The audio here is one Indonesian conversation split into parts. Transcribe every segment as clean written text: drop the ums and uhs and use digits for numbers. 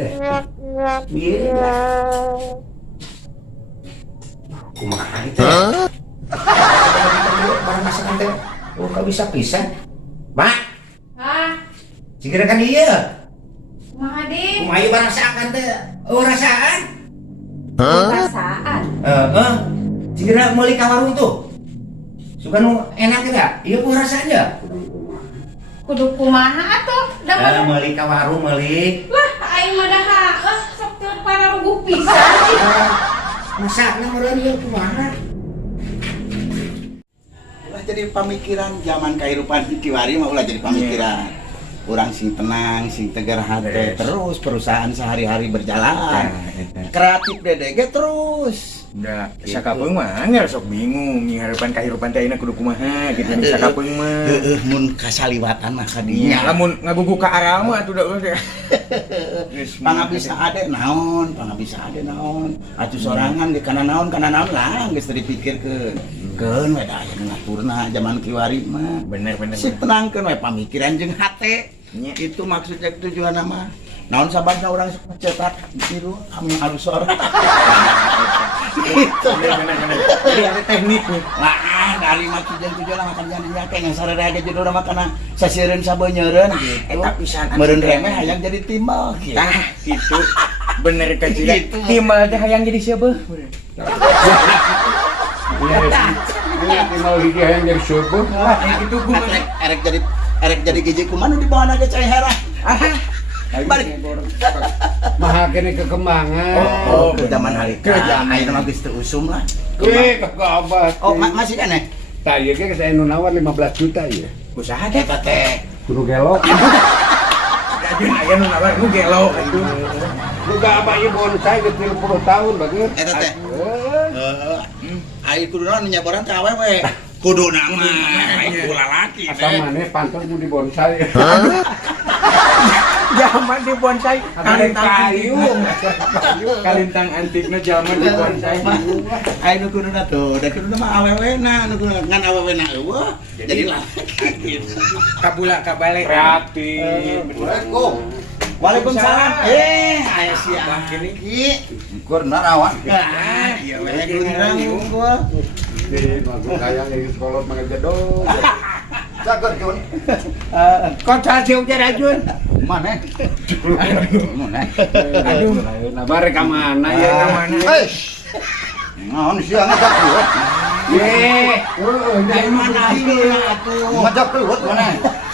teh. Bieu lah. Kumaha itu? Barang masakan teh. Oh, ka bisa pisan. Mak. Hah? Sigera kan ieu. Kumaha di? Kumaha ieu barang sakan teh? Oh, rasaan. Perasaan. Sigera meuli ka warung tuh. Suka nu enak enggak? Ieu ku rasaan ya? Kudu kumaha atuh? Da Meuli ka warung meuli. lah aing mah dah sok teu pararuguh pisan. Masakna meureun ieu kumaha? Ulah jadi pamikiran zaman kehidupan kiwari mah ulah jadi pamikiran. Orang sing tenang, sing tegar hati, terus perusahaan sehari-hari berjalan. Kreatif dedege terus. Udah, sakapeung mah anggar sok bingung nih harapan kahirupan teh ayeuna kudu kumaha gitu nih sakapeung mah. Mun kasaliwatan mah ka dinya. Nya lamun ngaguguk ka aral mah atuh da teh. Pangabisa ade naon, pangabisa ade naon. Atuh sorangan ge kana naon lah geus teu dipikirkeun. Keun we da aya ngaturna zaman kiwari mah. Bener. Si tenangkeun we pamikiran jeung hate. Itu maksudnya tujuan nama. Naon sabanda urang sok cetak biru anu alusor. Itu Bener. Jadi ada teknik nih. Wah, dari mah tujuan lah makan jangan kayak yang sararea ge judulna mah kana sasiereun sabeunyereun gitu. Eta pisan Meureun remeh hayang jadi timbal gitu. Tah, gitu. Bener kan sih. Gitu. Timbal teh hayang jadi siapa? Iya, timbal hiji hayang jadi subuh. Gitu kumaha. Erek jadi giji kumaha nu dibawana ge cai herah. Balik. Maha kene kekembangan. Oh, ke zaman hari kerja. Ayeuna mah geus teu usum lah. Kagak abad. Oh, masih kan Tah ieu ge saya nu nawar 15 juta ya. Usaha teh. Eta teh. Kudu gelok. Jadi aya nu nawar nu gelo atuh. Buka abah ieu bonsai ge 30 tahun bageus. Eta teh. Ai kudu naon nyaboran teh awewe. Kudu nama ku lalaki Asa maneh pantes mu di bonsai. Zaman di bonsai kalintang kayu. kalintang antikna zaman di bonsai. Ai nu kuduna tuh, da kuduna mah awewena, nu kuduna ngan awewena eueuh. Jadi laki. Kabula kabalik Kreatif. Assalamualaikum. Waalaikumsalam. Aya si Aki. Kur narawan. Iya we gundrang gua. Di bagus hayang ieu sekolot mah jedong. Cager Jun. Kota Siung Rajun. Mana? Mana? Aduh, Bare ka mana ya ka mana? Naon sia ngajak keluar? Dari mana ieu atuh? Ngajak keluar mana?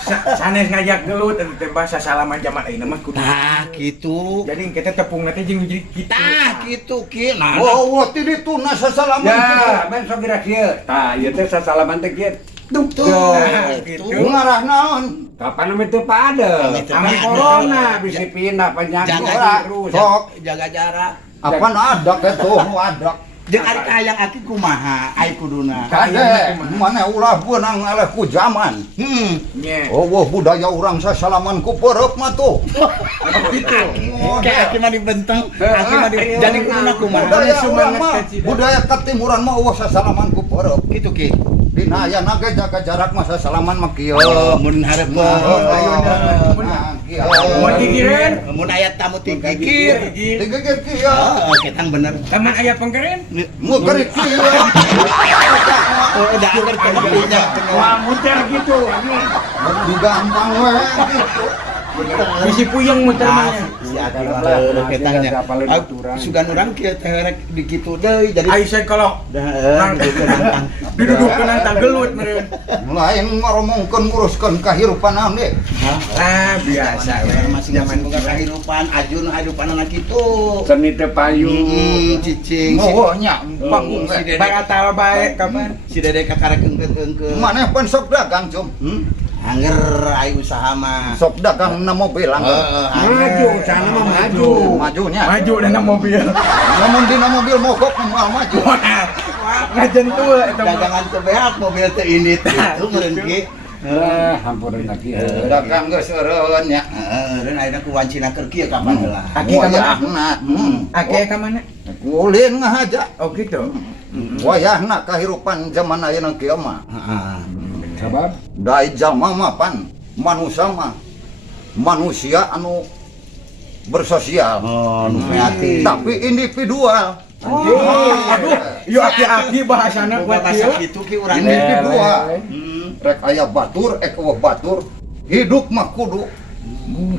sanes ngajak gelut teh bahasa salaman zaman ayeuna mah kudu. Tah kitu. Jadi kita tepung nanti jeung jadi kitu. Tah kitu ki. Nah, Oh, ti dituna sasalaman. Ya, ben sok kira kieu. Tah, ieu teh sasalaman teh kieu. tuh. Gitu. Ngarah naon? Kapan ame teu pada? Ame teu Ame pada. corona bisa pindah penyakit Jaga terus. sok jaga jarak. Apa ada ke tuh ada. Jeung ari hayang aki kumaha ai kuduna. Kade mana ulah beunang eleh ku zaman. Nya. Oh, wah budaya urang sasalaman ku peureup mah tuh. Gitu. Kayak aki mah dibenteng, aki mah di jadi kuduna kumaha. Budaya urang mah budaya katimuran mah wah sasalaman ku peureup. Gitu ki. Dina aya nage jaga jarak mah sasalaman mah kieu. Mun hareup mah ayeuna. Mun gigireun, mun aya tamu tigigir. Digigir kieu. Ketang bener. taman aya pengkeren. Mu gerik kieu. Udah agar kemudiannya. Wah, muter gitu. Gampang we gitu. Bisi puyeng muter mah. Si aki mah ketangnya. Sugan urang kieu teh rek di kitu deui jadi Ai kalau dah dudukkeun nang gelut meureun. Mulai ngomongkeun nguruskeun kahirupan naon deh. Ah, biasa we. masih zaman boga kahirupan ajun harupan anak kitu. Seni teh payu. Cicing. Oh nya panggung Si we. Dede Bagatara bae kapan? si Dede kakarek engkeun. Maneh pun sok dagang cum. Anger ai usaha mah. Sok dagang na mobil anggar. Maju, sana mah maju. Majunya. Maju dana mobil. Namun dina mobil mogok moal maju. Ngajen tuh eta mah. Dagangan teu beak mobil teu indit itu meureun ki. Hampura lagi. Dagang geus eureun nya. Heeh, reun ayeuna ku wancina keur kieu kapan heula. Aki ka mana? Wayahna. Aki ka mana? Ulin ngahaja. Oh gitu. Wayahna kahirupan zaman ayeuna kieu mah. Heeh. Sabar. Dai jalma mah pan manusia mah manusia anu bersosial. Oh, nu kreatif. Tapi individual. Aduh, yo aki-aki bahasana Boga kuat bahasa ieu. kitu ki urang Individual. Hmm. Rek aya batur, eueuh batur. Hidup mah kudu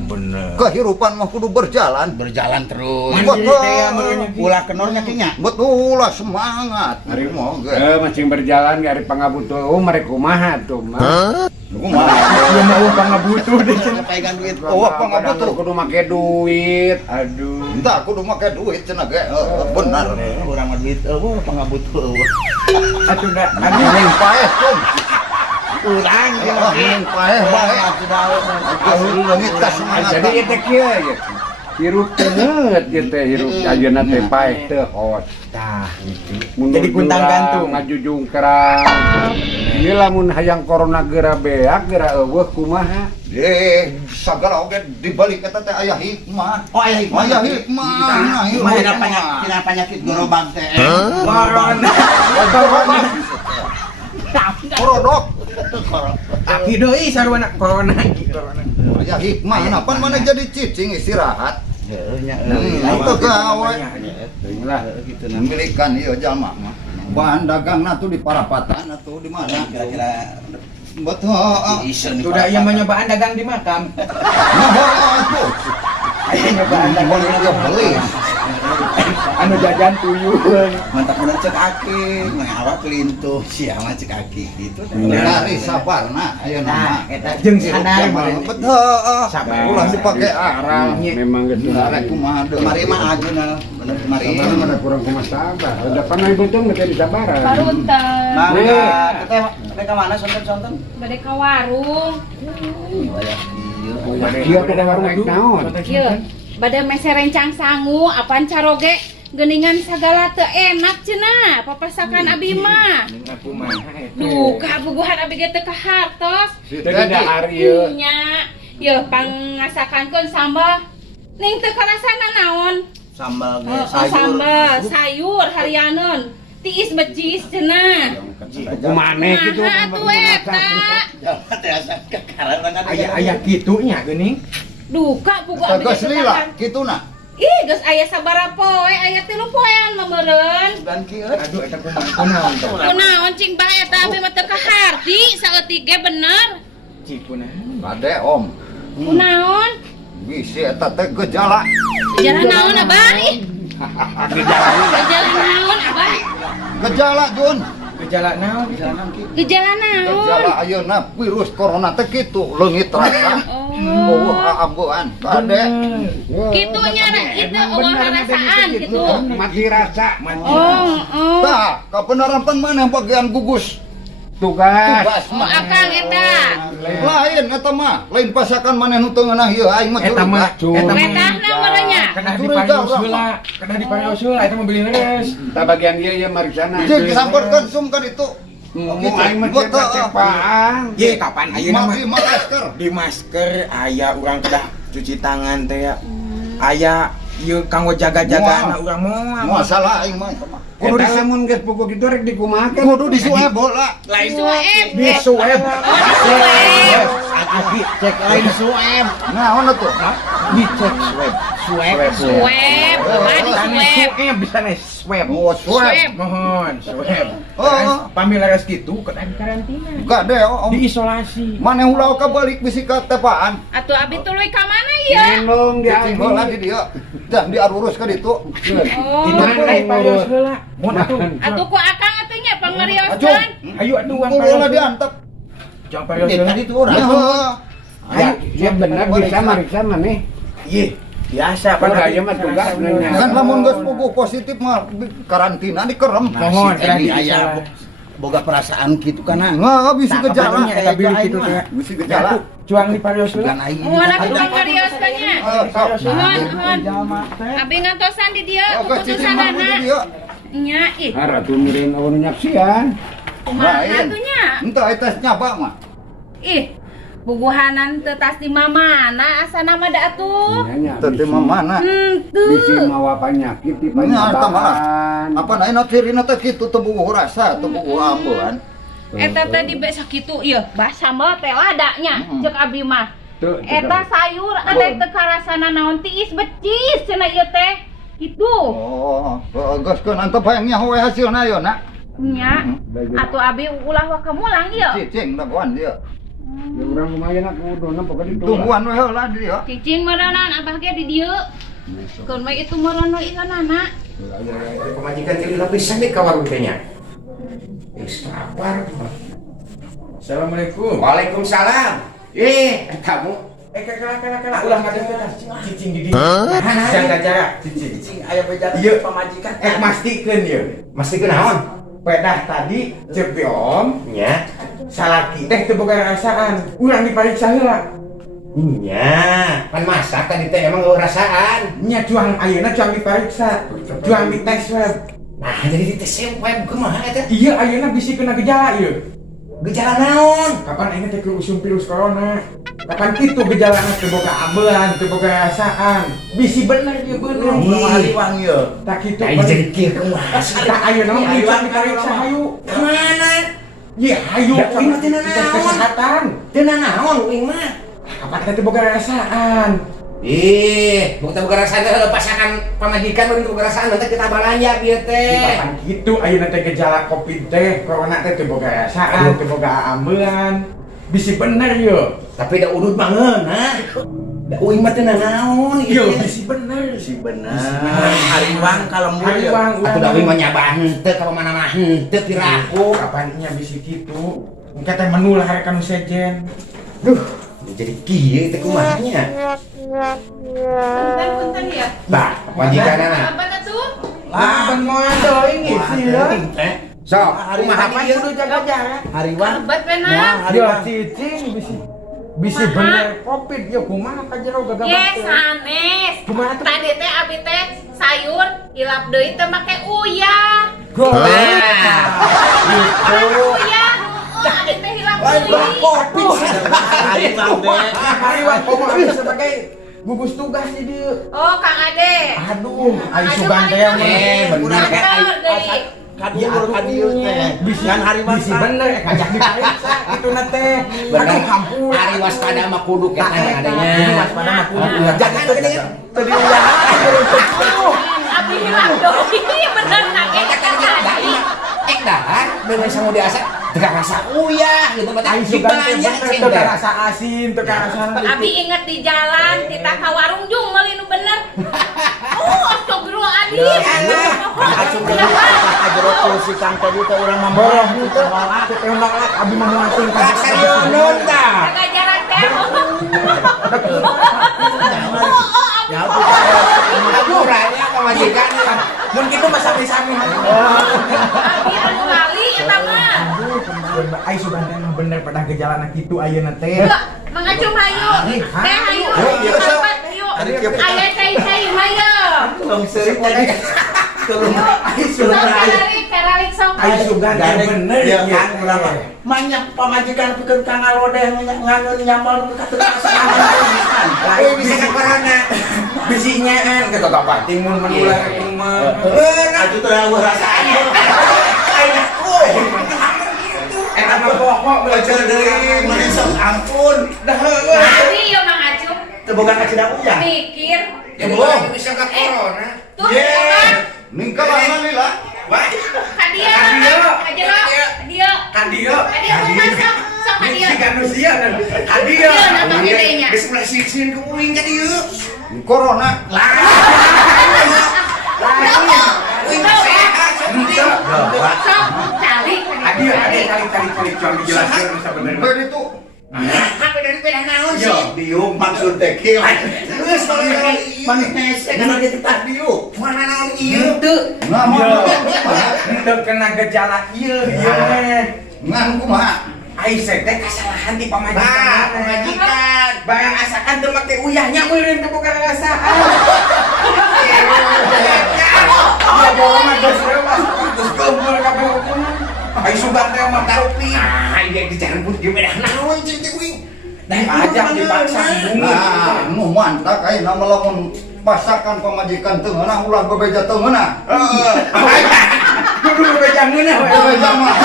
Bener. kehidupan mah kudu berjalan. Berjalan terus. Betul. Ulah kenornya kinya. Betul lah semangat. Hari mau ge. Masih berjalan dari pangabutuh mereka kumaha tuh mah. Kumaha? Ieu mah pangabutuh deh. Pegang duit. Oh, pangabutuh. Kudu make duit. Aduh. Entah kudu make duit cenah ge. Benar. Urang mah duit eueuh pangabutuh eueuh. Atuh da. Aduh, paeh cum. Urang Paeh bae. Aduh, leungit ka semangat. Jadi eta kieu gitu. Hirup teh neut gitu hirup ayeuna teh paeh teh hot. Tah gitu. Jadi kuntang gantung. Ngajujung kerang. Ieu lamun hayang corona geura beak geura eueuh kumaha? Sagala oge di balik eta teh aya hikmah. Oh aya hikmah. Aya hikmah. Nah, ieu Tina penyakit gorobang teh. Korodok. Aki deui sarwana corona. Aya hikmah. Napan mana jadi cicing istirahat. Heeh nya. Itu gawe. Lah Gitu nah. Milikan ieu jalma mah. Bahan dagangna tuh di Parapatan atuh di mana? Kira-kira Betul. iseun Sudah ieu mah nyobaan dagang di makam. Nah, atuh. Aya nyobaan dagang Beli dia beli. anu jajan tuyul. mantap bener cek aki, mang awak kelintuh sia mah cek aki gitu. Dari sabarna ayeuna mah. Eta jeung sadar Betul. Sabar. Ulah dipake aral. Memang gitu. Arek kumaha deui. kemari mah ajeuna bener kemari. Sabar mana kurang kumaha sabar. Ada panai betul nggak jadi sabaran. Barunten. Mangga, teh ka mana sonten-sonten? Bade ka warung. Dia pada warung naik naon. Ieu, bade mese rencang sangu, apaan caroge geuningan sagala teu enak cenah. Papasakan abi mah. Aku mah. Duh, kabubuhan abi ge teu kahartos. Teu dahar ieu. Nya, yeuh pangasakankeun sambal. Ning teu karasana naon? Sambal ge Oh, sayur. sambal, sayur harianeun. Tiis becis cenah. Kumane gitu. Nah, atuh eta. Jalma teh asa kekarangan Aya kitu nya geuning. Duka pugu abi Tegas ge teu lila kahar. kituna. Ih, geus aya sabaraha poe, aya 3 poean mah meureun. dan kieu. Aduh eta kunaon teh. Kunaon cing bah eta abi mah teu kaharti, saeutik ge bener. Cikunaon. Kade om. Kunaon? Bisi eta teh gejala. Gejala naon abah? Ih, gejala naon abah? Gejala Jun. Gejala naon? Gejala naon? Gejala ayeuna virus corona teh kitu leungit rasa. Oh. Ambuan. Kade. Kitu nya itu eueuh rasaan kitu. Mati rasa. Oh, oh. Tah, kabenaran pan mana bagian gugus Tugas. tugas Oh, mah. akang eta. Lain eta mah, lain pasakan maneh nu teu ngeunah ieu aing mah Eta mah curiga. Retahna merenya. Kena diparios heula, kena diparios heula eta mah beli leres. Ta bagian dia ya marisana. Jeung sampeurkeun sum kan itu. Ngomong aing mah cepat-cepaan. Ye kapan ayeuna mah Mati masker. di masker aya urang kedah cuci tangan teh ya. Aya ieu kanggo jaga-jagana urang moal. Masalah aing mah eta mah. Kudu disamun geus pokok kitu rek dikumahakeun. Kudu disuap bola. Lain suep. Di swab. Suep. Aki cek lain suem. Naon atuh? Dicek swab. Suep. Suep. Abah di suep. Bisa nih swab. Oh, swab. Swab. Mohon swab. Oh. Pamilares kitu kena di karantina. Gade om. Diisolasi. Maneh ulah ka balik bisi ka tepaan. Atuh abi tuluy ka mana ieu? Ngendong di Cicing bola di dieu. Dan diarurus ka ditu. Oh. Dimana diparios heula? Mun atuh. Atuh ku akang atuh nya Acuh. pangerioskeun. Ayo atuh uang Kudu ulah diantep. Jangan parios Dia heula. tadi tuh urang. Heeh. Ya, ya benar bisa mariksa maneh. Iye, biasa Pada aya mah tugas nanya. Kan lamun geus puguh positif mah karantina dikerem. Mohon, Si Teddy aya boga perasaan gitu kana. Nggak bisi gejala. Eta bili kitu teh. Bisi gejala. Cuang di parios heula. Dan aing. Mohon atuh pangerioskeun nya. Sok. Mohon, mohon. Abi ngantosan di dieu Oke, cicing mah di keputusanana. dieu. Nya ih, Ratu mirin awon nyaksian. kumaha Lain. atuh nya? Entah eta nyaba mah. Ih, bubuhanan teu tas di mana asana mah da atuh. Nanya. Teu teh mah mana? Bisi Henteu. mawa penyakit di Nya eta mah. panyabahan. Apa naina cirina teh kitu teu bubuh rasa, teu bubuh ambeun. Eta teh di be sakitu ieu, bah sambal teh ladanya cek abi mah. Tuh, Eta sayur ada teu karasana naon tiis becis cenah ieu teh. Kitu. Oh, baguskeun antep hayangnya we hasilna ayeuna nak. Nya. Atuh abi ulah wa kamulang ieu. Cicing dagoan dia. Ya urang lumayan aku dona pokoknya itu. Tungguan we heula di dia. Cicing meureunan abah ge di dieu. Keun mah itu meureunan ikanana. Pemajikan jadi lebih seni ke warung teh nya. Sabar. Assalamualaikum. Waalaikumsalam. Kamu Kala ulah ngadeng cicing di dieu. Siang gajah cicing aya beja ieu pamajikan. Mastikeun ieu. mesti kenaon? Pedah tadi ceuk di om, Nya. salaki teh teu boga rasaan. Urang dipariksa heula. Nya, pan masak tadi teh emang gak rasaan. Nya cuang ayeuna cuang dipariksa. Cuang dites swab. Nah, jadi dites web kumaha eta? Iya ayeuna bisi kena gejala ieu. Gejala naon? Kapan ayeuna teh usum virus corona? Kapan kitu gejalana teu boga abean, teu boga rasaan. Bisi bener ieu bener. Haliwang ieu. Tak kitu. Nah, jadi kieu kumaha? Tak ayeuna mah cuang dipariksa hayu. Kemana? Iya hayu. Da, uing mah teu Tes naon. kesehatan. Teu naon uing mah. Kapan teh teu boga rasaan? Bukan bukan rasaan kalau pasangan pamajikan baru bukan rasaan nanti kita balanja bieu teh. Kapan kitu ayeuna teh gejala Covid teh, corona teh teu boga rasaan, teu boga ambean. Bisi bener ieu. Tapi da udut mah ngeuna. Da uing mah teu naon Yo, ieu. bisi bener. Si bener. Haliwang kalembur ieu. Haliwang Atuh da uing mah nyabah henteu ka mana mah henteu piraku. Kapan nya bisi kitu? Engke teh menulah kan sejen. Duh, jadi kieu teh kumaha nya? Punten ya. Bah, majikanana. Apa atuh? Laban moal deui ngisi Eh, sok, kumaha Kapan ieu? kudu jaga jarak? Hariwang. Abad Ya, benar. Ya hariwang. cicing bisi bener Covid ya kumaha ka jero gagah. Ye sanes. Kumaha tuh? Tadi teh abi teh sayur hilap deui teh make uyah. Nah, Uyah. Abi teh hilap deui. Hariwang deh. Hariwang komo sebagai gugus tugas di dieu. Oh, Kang Ade. Aduh, ai sugan teh mah. bener kan? Bener deui. Kadieu teh. Bisian hariwang. Bisi bener kajak dipariksa kituna teh. Aduh hampur. Hari waspada mah kudu kita adanya. Kudu waspada mah kudu. Jangan geuning. Tadi ulah. Abi hilap deui bener nage tadi. Dah, dengan sama diasa teu rasa uyah gitu mah Ai teh sugan teh banyak bener cing teu teh. rasa asin, teu rasa. Abi inget di jalan kita ka warung jung meuli nu bener. Oh, astagfirullahaladzim. Asup deui ka jero kursi kang tadi teh urang mah Boroh teh teh nolak abi mah moalkeun ka. Sarionon tah. Jaga jarak teh. Ya Akuranya pamajikan. Mun kitu mah sami-sami. Abi anu kali eta mah. Ai sugan teh mah bener pada gejalana kitu ayeuna teh. Mangacung hayu. Teh hayu. Yuk, sok. Hayu. Aya cai-cai hayu. Tolong seurik tadi. Tolong ai Sok sugan. teralik sok. Ai sugan teh bener Ya ieu. kan urang mah. Banyak pamajikan pikeun kang alodeh ngangeun nyamal ka teu rasaan. Eh bisa ka corona. Bisi nyaan ke kota pating mun menular ke rumah. Atuh teu eueuh rasaan. Enak mah pokok Belajar deui mani sok ampun. dah heueuh. Abi yo mangacung Teu boga kacedak uyah. mikir. Ya belum bisa ka corona. Tuh, Ye. Ningka mana lila? kadia. Kadia. Kadio. Kadia mau masuk. Sok kadia. Si manusia kan. Kadio. Iya, nonton gedenya. Geus mulai sieun ke uing ka dieu. Corona. Uing sehat sebenarnya. Sok cali. Kadio kali cuma dijelaskeun sabenerna. Tadi itu Apa dari pedah naon Yo, sih? diuk maksud teh kieu. Geus Manis kana kita tah diuk. mana naon ieu? nama Teu kena gejala ieu mah. ngan kumaha? Ai teh kasalahan di Bah, pamajikan. pemajikan. Barang asakan teu make uyahnya meureun teu boga rasaan. Ya bawa mah geus lewat. Geus kumpul kabeh hukuman. Ai sugan teh mah kopi. Ah, iya dijalan pun gimana naon cing teh uing. Diajak dipaksa Nah, nu mantap ayeuna mah lamun pasakan pamajikan teu ngeunah ulah bebeja teu ngeunah. Heeh. Kudu bebeja ngeunah we. Bebeja mah.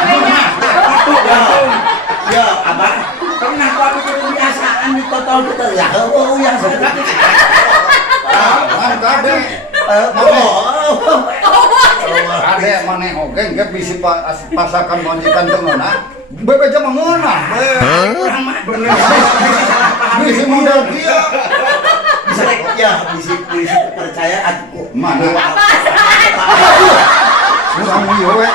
Itu langsung. Yo, abah. Pernah ku abi kudu biasaan di Kalau kita ya, oh yang seperti Kan kade. Kade maneh oge ge bisi pasakan majikan teu ngeunah. Bebe mah ngeunah. orang mah bener. Bisi model kieu. Bisa ya, bisa percaya aku. Mana? Apa? Urang ieu we.